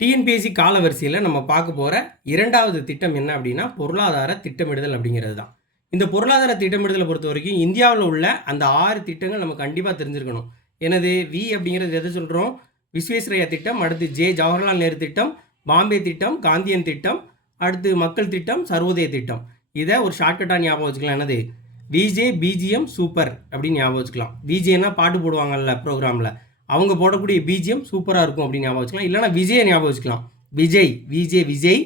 TNPSC காலவரிசையில் நம்ம பார்க்க போகிற இரண்டாவது திட்டம் என்ன அப்படின்னா பொருளாதார திட்டமிடுதல் அப்படிங்கிறது தான். இந்த பொருளாதார திட்டமிடுதலை பொறுத்த வரைக்கும் இந்தியாவில் உள்ள அந்த 6 திட்டங்கள் நம்ம கண்டிப்பாக தெரிஞ்சிருக்கணும். எனது வி அப்படிங்கிறது எதை சொல்கிறோம்? விஸ்வேஸ்வரய்யா திட்டம், அடுத்து ஜவஹர்லால் நேரு திட்டம், பாம்பே திட்டம், காந்தியன் திட்டம், அடுத்து மக்கள் திட்டம், சர்வோதய திட்டம். இதை ஒரு ஷார்ட்கட்டாக ஞாபகம் வச்சுக்கலாம். என்னது? விஜே பிஜிஎம் சூப்பர் அப்படின்னு ஞாபகம் வச்சுக்கலாம். விஜேன்னா பாட்டு போடுவாங்கல்ல ப்ரோக்ராமில், அவங்க போடக்கூடிய பிஜிஎம் சூப்பராக இருக்கும் அப்படின்னு ஞாபகம் வச்சுக்கலாம். இல்லைனா விஜயை ஞாபகம் வச்சுக்கலாம். விஜய்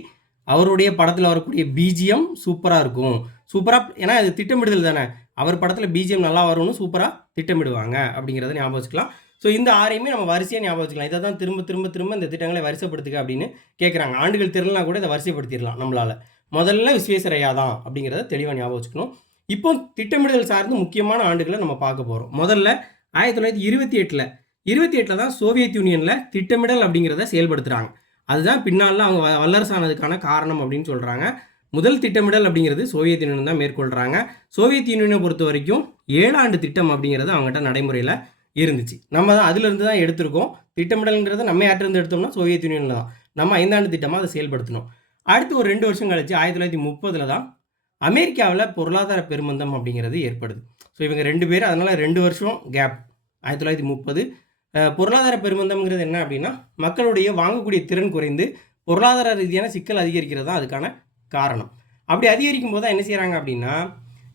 அவருடைய படத்தில் வரக்கூடிய பிஜிஎம் சூப்பராக இருக்கும். சூப்பராக, ஏன்னா அது திட்டமிடுதல் தானே. அவர் படத்தில் பிஜிஎம் நல்லா வரும்னு சூப்பராக திட்டமிடுவாங்க அப்படிங்கிறத ஞாபகம் வச்சுக்கலாம். ஸோ இந்த ஆறையுமே நம்ம வரிசையாக ஞாபகம் வச்சுக்கலாம். இதை தான் திரும்ப இந்த திட்டங்களை வரிசைப்படுத்துக்க அப்படின்னு கேட்குறாங்க. ஆண்டுகள் தெரியலனா கூட இதை வரிசைப்படுத்திடலாம் நம்மளால். முதல்ல விஸ்வேஸ்வரய்யா தான் அப்படிங்கிறத தெளிவாக ஞாபகம் வச்சுக்கணும். இப்போ திட்டமிடுதல் சார்ந்து முக்கியமான ஆண்டுகளை நம்ம பார்க்க போகிறோம். முதல்ல 1928 தான் சோவியத் யூனியனில் திட்டமிடல் அப்படிங்கிறத செயல்படுத்துகிறாங்க. அதுதான் பின்னால் அவங்க வல்லரசானதுக்கான காரணம் அப்படின்னு சொல்கிறாங்க. முதல் திட்டமிடல் அப்படிங்கிறது சோவியத் யூனியன் தான் மேற்கொள்கிறாங்க. சோவியத் யூனியனை பொறுத்த வரைக்கும் 7 ஆண்டு திட்டம் அப்படிங்கிறது அவங்ககிட்ட நடைமுறையில் இருந்துச்சு. நம்ம தான் அதிலிருந்து தான் எடுத்திருக்கோம். திட்டமிடல்ங்கிறத நம்ம யார்ட்டிருந்து எடுத்தோம்னா சோவியத் யூனியனில் தான். நம்ம 5 ஆண்டு திட்டமாக அதை செயல்படுத்தணும். அடுத்து ஒரு 2 வருஷம் கழிச்சு 1930 தான் அமெரிக்காவில் பொருளாதார பெருமந்தம் அப்படிங்கிறது ஏற்படுது. ஸோ இவங்க 2 பேர், அதனால் 2 வருஷம் கேப். 1930 பொருளாதார பெருமந்தம்ங்கிறது என்ன அப்படின்னா மக்களுடைய வாங்கக்கூடிய திறன் குறைந்து பொருளாதார ரீதியான சிக்கல் அதிகரிக்கிறது தான் அதுக்கான காரணம். அப்படி அதிகரிக்கும் போது தான் என்ன செய்கிறாங்க அப்படின்னா,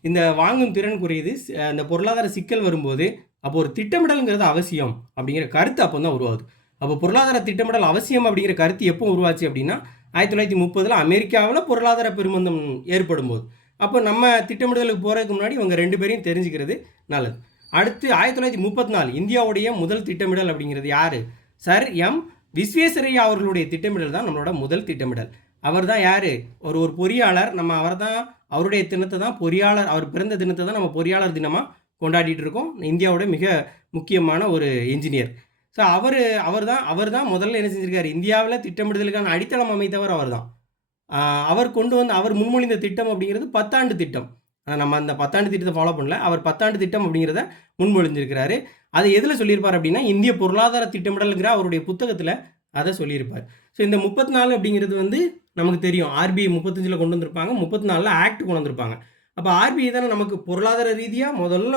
இந்த வாங்கும் திறன் குறையுது, அந்த பொருளாதார சிக்கல் வரும்போது அப்போ ஒரு திட்டமிடல்ங்கிறது அவசியம் அப்படிங்கிற கருத்து அப்போ தான் உருவாகுது. அப்போ பொருளாதார திட்டமிடல் அவசியம் அப்படிங்கிற கருத்து எப்போ உருவாச்சு அப்படின்னா 1930 அமெரிக்காவில் பொருளாதார பெருமந்தம் ஏற்படும் போது. அப்போ நம்ம திட்டமிடலுக்கு போகிறதுக்கு முன்னாடி இவங்க 2 பேரையும் தெரிஞ்சுக்கிறது நல்லது. அடுத்து 1934 இந்தியாவுடைய முதல் திட்டமிடல் அப்படிங்கிறது யார்? சர் எம் விஸ்வேஸ்வரய்யா அவர்களுடைய திட்டமிடல் தான் நம்மளோட முதல் திட்டமிடல். அவர் தான் யார்? ஒரு பொறியாளர். நம்ம அவருடைய தினத்தை தான் பொறியாளர், அவர் பிறந்த தினத்தை தான் நம்ம பொறியாளர் தினமாக கொண்டாடிட்டு இருக்கோம். இந்தியாவோட மிக முக்கியமான ஒரு இன்ஜினியர். ஸோ அவர் தான் முதல்ல என்ன செஞ்சிருக்காரு? இந்தியாவில் திட்டமிடுதலுக்கான அடித்தளம் அமைத்தவர் அவர் தான். அவர் முன்மொழிந்த திட்டம் அப்படிங்கிறது 10 ஆண்டு திட்டம். நம்ம அந்த 10 ஆண்டு திட்டத்தை ஃபாலோ பண்ணல. அவர் 10 ஆண்டு திட்டம் அப்படிங்கிறத முன்மொழிஞ்சிருக்கிறாரு. அதை எதில் சொல்லியிருப்பார் அப்படின்னா இந்திய பொருளாதார திட்டமிடல்ங்கிற அவருடைய புத்தகத்தில் அதை சொல்லியிருப்பார். ஸோ இந்த 34 அப்படிங்கிறது வந்து நமக்கு தெரியும். ஆர்பிஐ 35 கொண்டு வந்திருப்பாங்க, 34 ஆக்ட் கொண்டு வந்திருப்பாங்க. அப்போ ஆர்பிஐ தானே நமக்கு பொருளாதார ரீதியாக முதல்ல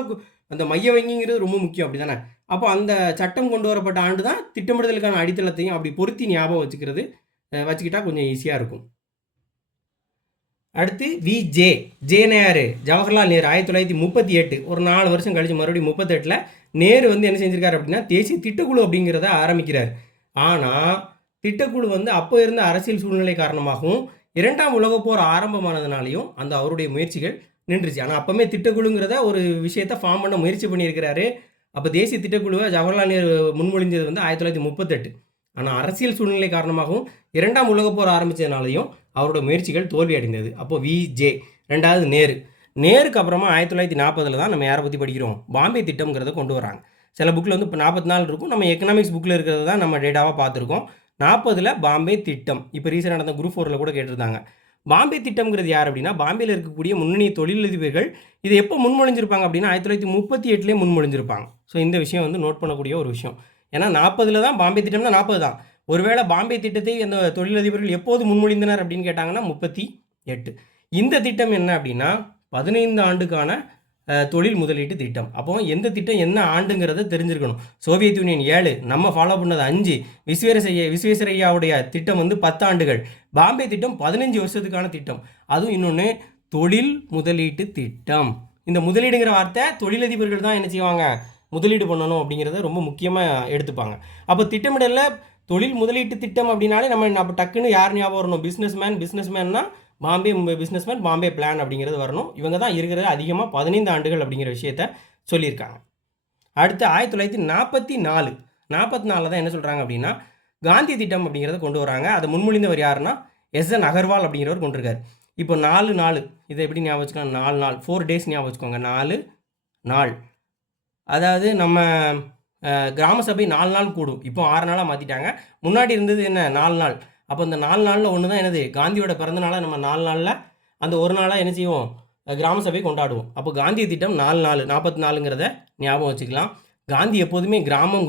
அந்த மைய வங்கிங்கிறது ரொம்ப முக்கியம், அப்படி தானே. அப்போ அந்த சட்டம் கொண்டு வரப்பட்ட ஆண்டு தான் திட்டமிடுதலுக்கான அடித்தளத்தையும் அப்படி பொருத்தி ஞாபகம் வச்சுக்கிட்டா கொஞ்சம் ஈஸியாக இருக்கும். அடுத்து ஜேன்னு யார்? ஜவஹர்லால் நேரு. 1938 ஒரு 4 வருஷம் கழிச்சு மறுபடியும் 38 நேரு வந்து என்ன செஞ்சிருக்காரு அப்படின்னா தேசிய திட்டக்குழு அப்படிங்கிறத ஆரம்பிக்கிறார். ஆனால் திட்டக்குழு வந்து அப்போ இருந்த அரசியல் சூழ்நிலை காரணமாகவும் 2ஆம் உலகப் போர் ஆரம்பமானதுனாலையும் அந்த அவருடைய முயற்சிகள் நின்றுச்சு. ஆனால் அப்போவுமே திட்டக்குழுங்கிறத ஒரு விஷயத்தை ஃபார்ம் பண்ண முயற்சி பண்ணியிருக்கிறாரு. அப்போ தேசிய திட்டக்குழுவை ஜவஹர்லால் நேரு முன்மொழிஞ்சது வந்து 1938. ஆனால் அரசியல் சூழ்நிலை காரணமாகவும் 2ஆம் உலகப் போர் ஆரம்பித்ததுனாலையும் அவரோட முயற்சிகள் தோல்வி அடைந்தது. அப்போ விஜே. 2வது நேருக்கு அப்புறமா 1940 தான் நம்ம யாரை பற்றி படிக்கிறோம்? பாம்பே திட்டம்ங்கிறத கொண்டு வராங்க. சில புக்கில் வந்து இப்போ 44 இருக்கும். நம்ம எக்கனாமிக்ஸ் புக்கில் இருக்கிறது தான் நம்ம டேட்டாவாக பார்த்துருக்கோம். 40 பாம்பே திட்டம். இப்போ ரீசெண்டாக நடந்த குரூப் 4 கூட கேட்டிருந்தாங்க. பாம்பே திட்டம்ங்கிறது யார் அப்படின்னா பாம்பேயில் இருக்கக்கூடிய முன்னணி தொழிலதிபர்கள் இதை எப்போ முன்மொழிஞ்சிருப்பாங்க அப்படின்னா 1938 முன்மொழிஞ்சிருப்பாங்க. ஸோ இந்த விஷயம் வந்து நோட் பண்ணக்கூடிய ஒரு விஷயம். ஏன்னா 40 தான் பாம்பே திட்டம்னா 40 தான். ஒருவேளை பாம்பே திட்டத்தை அந்த தொழிலதிபர்கள் எப்போது முன்மொழிந்தனர் அப்படின்னு கேட்டாங்கன்னா 38. இந்த திட்டம் என்ன அப்படின்னா 15 ஆண்டுக்கான தொழில் முதலீட்டு திட்டம். அப்போ எந்த திட்டம் என்ன ஆண்டுங்கிறத தெரிஞ்சிருக்கணும். சோவியத் யூனியன் 7, நம்ம ஃபாலோ பண்ணது 5. விஸ்வேஸ்வரய்யாவுடைய திட்டம் வந்து 10 ஆண்டுகள். பாம்பே திட்டம் 15 வருஷத்துக்கான திட்டம். அதுவும் இன்னொன்று தொழில் முதலீட்டு திட்டம். இந்த முதலீடுங்கிற வார்த்தை தொழிலதிபர்கள் தான் என்ன செய்வாங்க? முதலீடு பண்ணணும் அப்படிங்கிறத ரொம்ப முக்கியமாக எடுத்துப்பாங்க. அப்போ திட்டமிடலில் தொழில் முதலீட்டு திட்டம் அப்படின்னாலே நம்ம டக்குன்னு யார் ஞாபகம் வரணும்? பிஸ்னஸ்மேன்னா பாம்பே பிஸ்னஸ்மேன், பாம்பே பிளான் அப்படிங்கிறது வரணும். இவங்க தான் இருக்கிறது அதிகமாக 15 ஆண்டுகள் அப்படிங்கிற விஷயத்த சொல்லியிருக்காங்க. அடுத்து 1944 தான் என்ன சொல்கிறாங்க அப்படின்னா காந்தி திட்டம் அப்படிங்கிறத கொண்டு வராங்க. அதை முன்மொழிந்தவர் யாருன்னா எஸ்என் அகர்வால் அப்படிங்கிறவர் கொண்டிருக்காரு. இப்போ 4 நாள் இதை எப்படி ஞாபகம் வச்சுக்கோங்க? 4 நாள் 4 டேஸ் ஞாபகம் வச்சுக்கோங்க. 4 நாள், அதாவது நம்ம கிராம சபை 4 நாள் கூடும். இப்போ 6 நாளாக மாற்றிட்டாங்க. முன்னாடி இருந்தது என்ன? 4 நாள். அப்போ இந்த 4 நாளில் ஒன்று தான் என்னது? காந்தியோட பிறந்த நாளாக நம்ம 4 நாளில் அந்த ஒரு நாளாக என்ன செய்வோம்? கிராம சபை கொண்டாடுவோம். அப்போ காந்தி திட்டம் 44ங்கிறத ஞாபகம் வச்சுக்கலாம். காந்தி எப்போதுமே கிராமம்,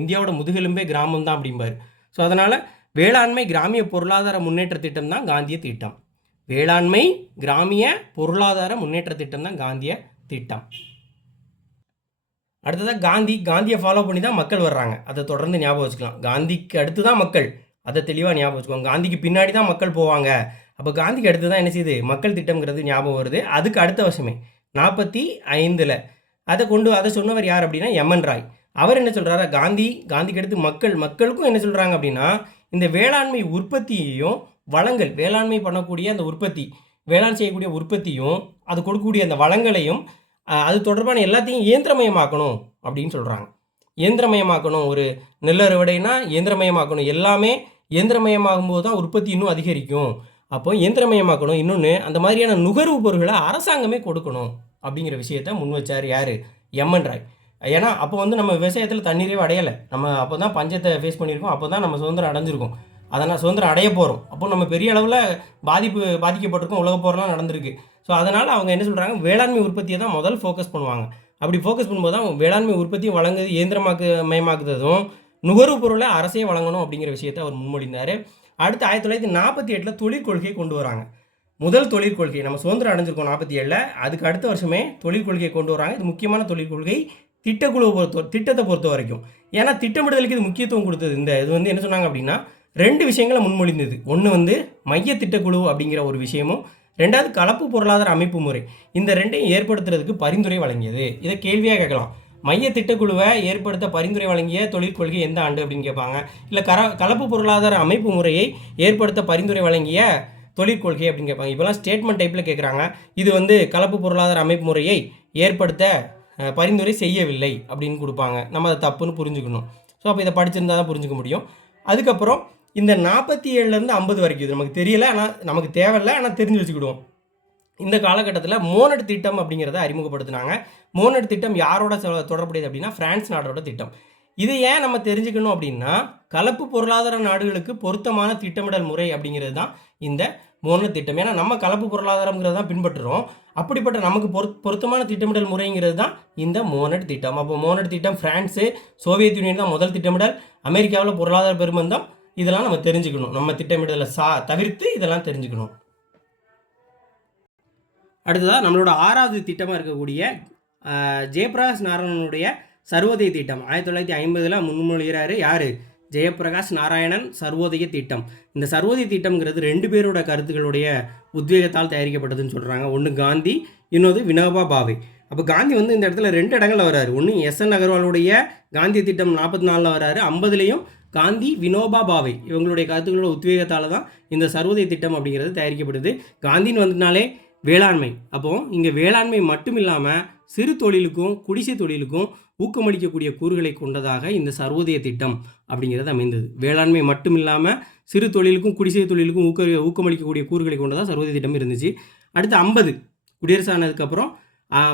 இந்தியாவோட முதுகெலும்பே கிராமம் தான் அப்படிம்பார். ஸோ அதனால் வேளாண்மை கிராமிய பொருளாதார முன்னேற்ற திட்டம் தான் காந்திய திட்டம். வேளாண்மை கிராமிய பொருளாதார முன்னேற்ற திட்டம் தான் காந்திய திட்டம். அடுத்ததாக காந்தியை ஃபாலோ பண்ணி தான் மக்கள் வர்றாங்க. அதை தொடர்ந்து ஞாபகம் வச்சுக்கலாம். காந்திக்கு அடுத்து தான் மக்கள், அதை தெளிவாக ஞாபகம் வச்சுக்கோங்க. காந்திக்கு பின்னாடி தான் மக்கள் போவாங்க. அப்போ காந்திக்கு அடுத்து தான் என்ன செய்யுது, மக்கள் திட்டம்ங்கிறது ஞாபகம் வருது. அதுக்கு அடுத்த வருஷமே 45 அதை சொன்னவர் யார் அப்படின்னா எம்என் ராய். அவர் என்ன சொல்கிறாரா, காந்திக்கு அடுத்து மக்களுக்கும் என்ன சொல்கிறாங்க அப்படின்னா, இந்த வேளாண்மை உற்பத்தியையும் வளங்கள், வேளாண்மை பண்ணக்கூடிய அந்த உற்பத்தி, வேளாண் செய்யக்கூடிய உற்பத்தியும் அது கொடுக்கக்கூடிய அந்த வளங்களையும் அது தொடர்பான எல்லாத்தையும் இயந்திரமயமாக்கணும் அப்படின்னு சொல்கிறாங்க. இயந்திரமயமாக்கணும், ஒரு நெல் அறுவடைனா இயந்திரமயமாக்கணும், எல்லாமே இயந்திரமயமாகும் போது தான் உற்பத்தி இன்னும் அதிகரிக்கும். அப்போ இயந்திரமயமாக்கணும். இன்னொன்று, அந்த மாதிரியான நுகர்வு பொருட்களை அரசாங்கமே கொடுக்கணும் அப்படிங்கிற விஷயத்த முன் வச்சார் யார், எம்என் ராய். ஏன்னா அப்போ வந்து நம்ம விவசாயத்தில் தண்ணீரே அடையலை. நம்ம அப்போ தான் பஞ்சத்தை ஃபேஸ் பண்ணியிருக்கோம். அப்போ தான் நம்ம சுதந்திரம் அடைஞ்சிருக்கோம். அதனால் சுதந்திரம் அடைய போகிறோம். அப்போ நம்ம பெரிய அளவில் பாதிக்கப்பட்டிருக்கோம். உலக போரெலாம் நடந்திருக்கு. ஸோ அதனால் அவங்க என்ன சொல்கிறாங்க, வேளாண்மை உற்பத்தியை தான் முதல் ஃபோக்கஸ் பண்ணுவாங்க. அப்படி ஃபோக்கஸ் பண்ணும்போது தான் வேளாண்மை உற்பத்தியும் வழங்குது, மயமாக்குறதும் நுகர்வு பொருளை அரசே வழங்கணும் அப்படிங்கிற விஷயத்தை அவர் முன்மொழிந்தார். அடுத்து 1948 தொழிற்கொள்கையை கொண்டு வராங்க. முதல் தொழிற்கொள்கை, நம்ம சுதந்திரம் அடைஞ்சிருக்கோம் 47, அதுக்கு அடுத்த வருஷமே தொழிற்கொள்கையை கொண்டு வராங்க. இது முக்கியமான தொழிற்கொள்கை திட்டத்தை பொறுத்த வரைக்கும். ஏன்னா திட்டமிடுதலுக்கு இது முக்கியத்துவம் கொடுத்தது. இது வந்து என்ன சொன்னாங்க அப்படின்னா, 2 விஷயங்களை முன்மொழிந்தது. ஒன்று வந்து மைய திட்டக்குழு அப்படிங்கிற ஒரு விஷயமும், 2வது கலப்பு பொருளாதார அமைப்பு முறை. இந்த 2ஐயும் ஏற்படுத்துறதுக்கு பரிந்துரை வழங்கியது. இதை கேள்வியாக கேட்கலாம். மைய திட்டக்குழுவை ஏற்படுத்த பரிந்துரை வழங்கிய தொழிற்கொள்கை எந்த ஆண்டு அப்படின்னு கேட்பாங்க. இல்லை கலப்பு பொருளாதார அமைப்பு முறையை ஏற்படுத்த பரிந்துரை வழங்கிய தொழிற்கொள்கை அப்படின்னு கேட்பாங்க. இப்போலாம் ஸ்டேட்மெண்ட் டைப்பில் கேட்குறாங்க. இது வந்து கலப்பு பொருளாதார அமைப்பு முறையை ஏற்படுத்த பரிந்துரை செய்யவில்லை அப்படின்னு கொடுப்பாங்க. நம்ம அதை தப்புன்னு புரிஞ்சுக்கணும். ஸோ அப்போ இதை படிச்சிருந்தா தான் புரிஞ்சுக்க முடியும். அதுக்கப்புறம் இந்த 47லேருந்து 50 வரைக்கும் இது நமக்கு தெரியல, ஆனால் நமக்கு தேவையில்லை, ஆனால் தெரிஞ்சு வச்சுக்கிடுவோம். இந்த காலகட்டத்தில் மோனட் திட்டம் அப்படிங்கிறத அறிமுகப்படுத்தினாங்க. மோனட் திட்டம் யாரோட தொடர்புடையது அப்படின்னா, பிரான்ஸ் நாடோட திட்டம். இதை ஏன் நம்ம தெரிஞ்சுக்கணும் அப்படின்னா, கலப்பு பொருளாதார நாடுகளுக்கு பொருத்தமான திட்டமிடல் முறை அப்படிங்கிறது தான் இந்த மோனட் திட்டம். ஏன்னா நம்ம கலப்பு பொருளாதாரங்கிறது தான் பின்பற்றுறோம். அப்படிப்பட்ட நமக்கு பொருத்தமான திட்டமிடல் முறைங்கிறது தான் இந்த மோனட் திட்டம். அப்போ மோனட் திட்டம் பிரான்ஸு, சோவியத் யூனியன் தான் முதல் திட்டமிடல். அமெரிக்காவில் பொருளாதார பெருமந்தம். இதெல்லாம் நம்ம தெரிஞ்சுக்கணும். நம்ம திட்டமிடலை தவிர்த்து இதெல்லாம் தெரிஞ்சுக்கணும். அடுத்ததாக நம்மளோட 6வது திட்டமாக இருக்கக்கூடிய ஜெயபிரகாஷ் நாராயணனுடைய சர்வோதய திட்டம் 1950 முன்மொழிகிறாரு. யார், ஜெயபிரகாஷ் நாராயணன் சர்வோதய திட்டம். இந்த சர்வோதய திட்டம்ங்கிறது 2 பேரோட கருத்துக்களுடைய உத்வேகத்தால் தயாரிக்கப்பட்டதுன்னு சொல்கிறாங்க. ஒன்று காந்தி, இன்னொரு வினோபா பாவே. அப்போ காந்தி வந்து இந்த இடத்துல 2 இடங்களில் வர்றாரு. ஒன்று எஸ்என் அகர்வாலுடைய காந்தி திட்டம் 44 வர்றாரு. 50லையும் காந்தி, வினோபா பாவே இவங்களுடைய கருத்துக்களோட உத்வேகத்தால் தான் இந்த சர்வோதய திட்டம் அப்படிங்கிறது தயாரிக்கப்படுது. காந்தின்னு வந்ததுனாலே வேளாண்மை. அப்போது இங்கே வேளாண்மை மட்டும் இல்லாமல் சிறு தொழிலுக்கும் குடிசை தொழிலுக்கும் ஊக்கமளிக்கக்கூடிய கூறுகளை கொண்டதாக இந்த சர்வோதய திட்டம் அப்படிங்கிறது அமைந்தது. வேளாண்மை மட்டும் இல்லாமல் சிறு தொழிலுக்கும் குடிசை தொழிலுக்கும் ஊக்கமளிக்கக்கூடிய கூறுகளை கொண்டதாக சர்வோதய திட்டம் இருந்துச்சு. அடுத்து 50 குடியரசு ஆனதுக்கப்புறம்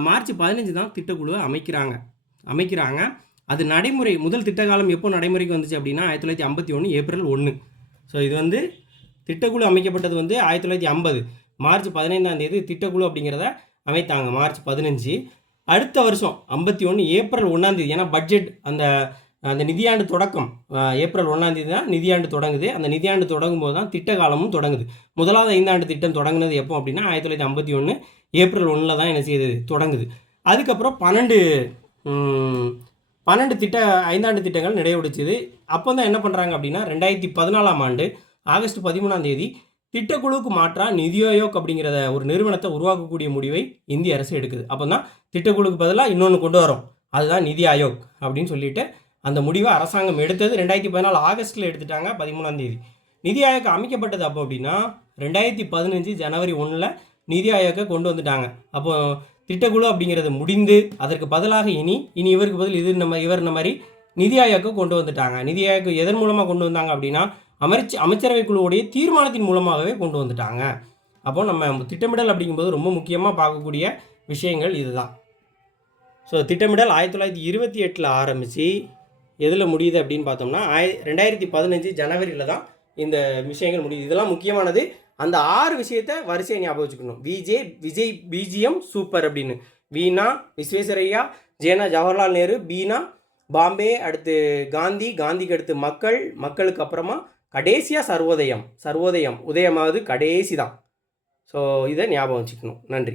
மார்ச் 15 தான் திட்டக்குழுவை அமைக்கிறாங்க. அது நடைமுறை, முதல் திட்டக்காலம் எப்போ நடைமுறைக்கு வந்துச்சு அப்படின்னா 1951 ஏப்ரல் 1. ஸோ இது வந்து திட்டக்குழு அமைக்கப்பட்டது வந்து 1950 மார்ச் 15ஆம் தேதி திட்டக்குழு அப்படிங்கிறத அமைத்தாங்க. மார்ச் 15. அடுத்த வருஷம் 51 ஏப்ரல் 1ஆம் தேதி, ஏன்னா பட்ஜெட் அந்த நிதியாண்டு தொடக்கம் ஏப்ரல் 1ஆம் தேதி தான் நிதியாண்டு தொடங்குது. அந்த நிதியாண்டு தொடங்கும் போது தான் திட்ட காலமும் தொடங்குது. முதலாவது 5ஆண்டு திட்டம் தொடங்குனது எப்போ அப்படின்னா 1951 ஏப்ரல் 1 தான் என்ன செய்யுது, தொடங்குது. அதுக்கப்புறம் 12 5ஆண்டு திட்டங்கள் நிறைவடைச்சுது. அப்போ தான் என்ன பண்ணுறாங்க அப்படின்னா 2014ஆம் ஆண்டு ஆகஸ்ட் 13ஆம் தேதி திட்டக்குழுவுக்கு மாற்றா நிதி ஆயோக் அப்படிங்கிற ஒரு நிறுவனத்தை உருவாக்கக்கூடிய முடிவை இந்திய அரசு எடுக்குது. அப்போ தான் திட்டக்குழுவுக்கு பதிலாக இன்னொன்று கொண்டு வரோம், அதுதான் நிதி ஆயோக் அப்படின்னு சொல்லிட்டு அந்த முடிவை அரசாங்கம் எடுத்தது 2014 ஆகஸ்ட்டில் எடுத்துட்டாங்க. 13ஆம் தேதி நிதி ஆயோக் அமைக்கப்பட்டது. அப்போ அப்படின்னா 2015 ஜனவரி 1 நிதி ஆயோக்கை கொண்டு வந்துட்டாங்க. அப்போ திட்டக்குழு அப்படிங்கிறது முடிந்து அதற்கு பதிலாக இனி இவருக்கு பதில் இவர் இந்த மாதிரி நிதி ஆயோக்கை கொண்டு வந்துட்டாங்க. நிதி ஆயோக் எதன் மூலமாக கொண்டு வந்தாங்க அப்படின்னா அமைச்சரவை குழுவுடைய தீர்மானத்தின் மூலமாகவே கொண்டு வந்துட்டாங்க. அப்போ நம்ம திட்டமிடல் அப்படிங்கும்போது ரொம்ப முக்கியமாக பார்க்கக்கூடிய விஷயங்கள் இதுதான். ஸோ திட்டமிடல் 1928 ஆரம்பித்து எதில் முடியுது அப்படின்னு பார்த்தோம்னா 2015 ஜனவரியில் தான் இந்த விஷயங்கள் முடியுது. இதெல்லாம் முக்கியமானது. அந்த 6 விஷயத்தை வரிசையை ஞாபகம் வச்சுக்கணும். விஜய் பிஜிஎம் சூப்பர் அப்படின்னு. வீணா விஸ்வேஸ்வரையா, ஜேனா ஜவஹர்லால் நேரு, பீனா பாம்பே, அடுத்து காந்திக்கு அடுத்து மக்களுக்கு அப்புறமா கடைசியாக சர்வோதயம். சர்வோதயம் உதயமாவது கடைசி தான். ஸோ இதை ஞாபகம் வச்சுக்கணும். நன்றி.